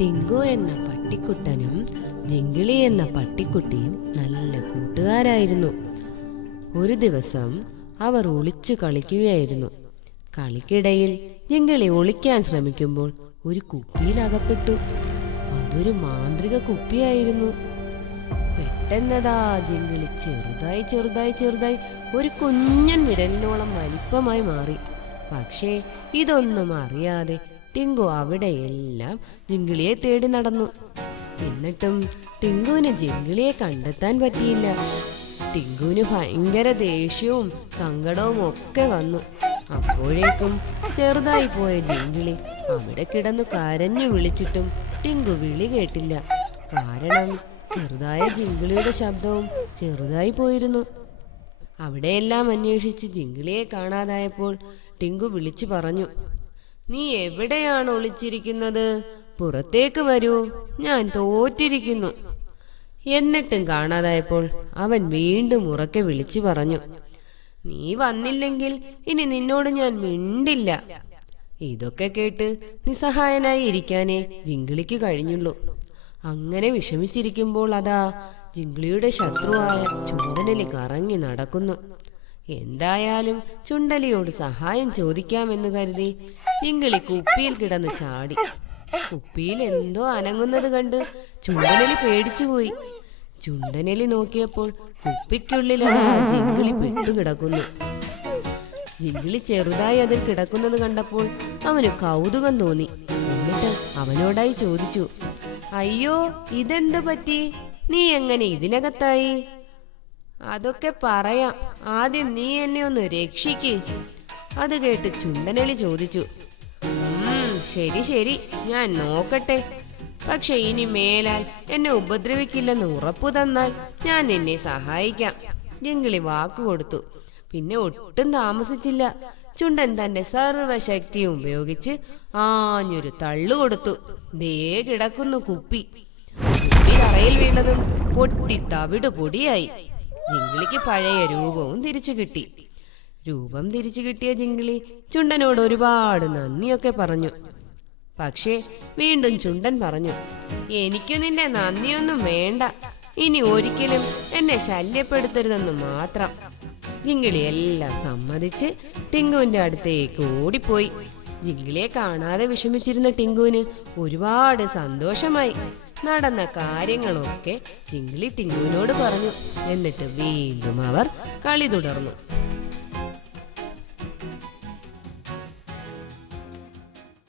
ടിങ്കു എന്ന പട്ടിക്കുട്ടനും ജിങ്കിളി എന്ന പട്ടിക്കുട്ടിയും നല്ല കൂട്ടുകാരായിരുന്നു. ഒരു ദിവസം അവർ ഒളിച്ചു കളിക്കുകയായിരുന്നു. കളിക്കിടയിൽ ജിങ്കിളി ഒളിക്കാൻ ശ്രമിക്കുമ്പോൾ ഒരു കുപ്പിയിൽ അകപ്പെട്ടു അതൊരു മാന്ത്രിക കുപ്പിയായിരുന്നു. പെട്ടെന്നതാ ജിങ്കിളി ചെറുതായി ചെറുതായി ചെറുതായി ഒരു കുഞ്ഞൻ വിരലിനോളം വലിപ്പമായി മാറി. പക്ഷേ ഇതൊന്നും അറിയാതെ ടിങ്കു അവിടെയെല്ലാം ജിങ്കിളിയെ തേടി നടന്നു. എന്നിട്ടും ടിങ്കുവിന് ജിങ്കിളിയെ കണ്ടെത്താൻ പറ്റിയില്ല. ടിങ്കുവിന് ഭയങ്കര ദേഷ്യവും സങ്കടവും ഒക്കെ വന്നു. അപ്പോഴേക്കും ചെറുതായി പോയ ജിങ്കിളി അവിടെ കിടന്നു കരഞ്ഞു വിളിച്ചിട്ടും ടിങ്കു വിളി കേട്ടില്ല. കാരണം ചെറുതായ ജിങ്കിളിയുടെ ശബ്ദവും ചെറുതായി പോയിരുന്നു. അവിടെയെല്ലാം അന്വേഷിച്ച് ജിങ്കിളിയെ കാണാതായപ്പോൾ ടിങ്കു വിളിച്ചു പറഞ്ഞു നീ എവിടെയാണ് ഒളിച്ചിരിക്കുന്നത്? പുറത്തേക്ക് വരൂ. ഞാൻ തോറ്റിരിക്കുന്നു. എന്നിട്ടും കാണാതായപ്പോൾ അവൻ വീണ്ടും ഉറക്കെ വിളിച്ചു പറഞ്ഞു നീ വന്നില്ലെങ്കിൽ ഇനി നിന്നോട് ഞാൻ മിണ്ടില്ല. ഇതൊക്കെ കേട്ട് നിസ്സഹായനായി ഇരിക്കാനേ ജിങ്കിളിക്ക് കഴിഞ്ഞുള്ളൂ. അങ്ങനെ വിഷമിച്ചിരിക്കുമ്പോൾ അതാ ജിങ്കിളിയുടെ ശത്രുവായ ചുണ്ടനിൽ കറങ്ങി നടക്കുന്നു. എന്തായാലും ചുണ്ടലിയോട് സഹായം ചോദിക്കാമെന്ന് കരുതി ജിങ്കിളി കുപ്പിയിൽ കിടന്ന് ചാടി. കുപ്പിയിൽ എന്തോ അനങ്ങുന്നത് കണ്ട് ചുണ്ടനലി പേടിച്ചുപോയി ചുണ്ടനലി നോക്കിയപ്പോൾ കുപ്പിക്കുള്ളിൽ അതാ ജിങ്കിളി പെട്ടുകിടക്കുന്നു. ജിങ്കിളി ചെറുതായി അതിൽ കിടക്കുന്നത് കണ്ടപ്പോൾ അവന് കൗതുകം തോന്നി. എന്നിട്ട് അവനോടായി ചോദിച്ചു അയ്യോ ഇതെന്തു പറ്റി? നീ എങ്ങനെ ഇതിനകത്തായി? അതൊക്കെ പറയാം. ആദ്യം നീ എന്നെ ഒന്ന് രക്ഷിക്ക്. അത് കേട്ട് ചുണ്ടനലി ചോദിച്ചു. "ഉം, ശരി ശരി ഞാൻ നോക്കട്ടെ. പക്ഷെ ഇനി മേലാൽ എന്നെ ഉപദ്രവിക്കില്ലെന്ന് ഉറപ്പു തന്നാൽ ഞാൻ നിന്നെ സഹായിക്കാം. ജംഗിളി വാക്കു കൊടുത്തു. പിന്നെ ഒട്ടും താമസിച്ചില്ല. ചുണ്ടൻ തന്റെ സർവശക്തിയും ഉപയോഗിച്ച് ആഞ്ഞൊരു തള്ളു കൊടുത്തു. ദേ കിടക്കുന്നു കുപ്പി. കുപ്പി തറയിൽ വീണതും പൊട്ടി തവിട് പൊടിയായി. ജിങ്കിളിക്ക് പഴയ രൂപവും തിരിച്ചു കിട്ടി. രൂപം തിരിച്ചു കിട്ടിയ ജിങ്കിളി ചുണ്ടനോട് ഒരുപാട് നന്ദിയൊക്കെ പറഞ്ഞു. പക്ഷേ വീണ്ടും ചുണ്ടൻ പറഞ്ഞു എനിക്ക് നിന്റെ നന്ദിയൊന്നും വേണ്ട. ഇനി ഒരിക്കലും എന്നെ ശല്യപ്പെടുത്തരുതെന്ന് മാത്രം. ജിങ്കിളി എല്ലാം സമ്മതിച്ച് ടിങ്കുവിന്റെ അടുത്തേക്ക് ഓടിപ്പോയി. ജിങ്കിളിയെ കാണാതെ വിഷമിച്ചിരുന്ന ടിങ്കുവിന് ഒരുപാട് സന്തോഷമായി. നടന്ന കാര്യങ്ങളൊക്കെ ജിങ്കിളി ടിങ്കുവിനോട് പറഞ്ഞു. എന്നിട്ട് വീണ്ടും അവർ കളി തുടർന്നു.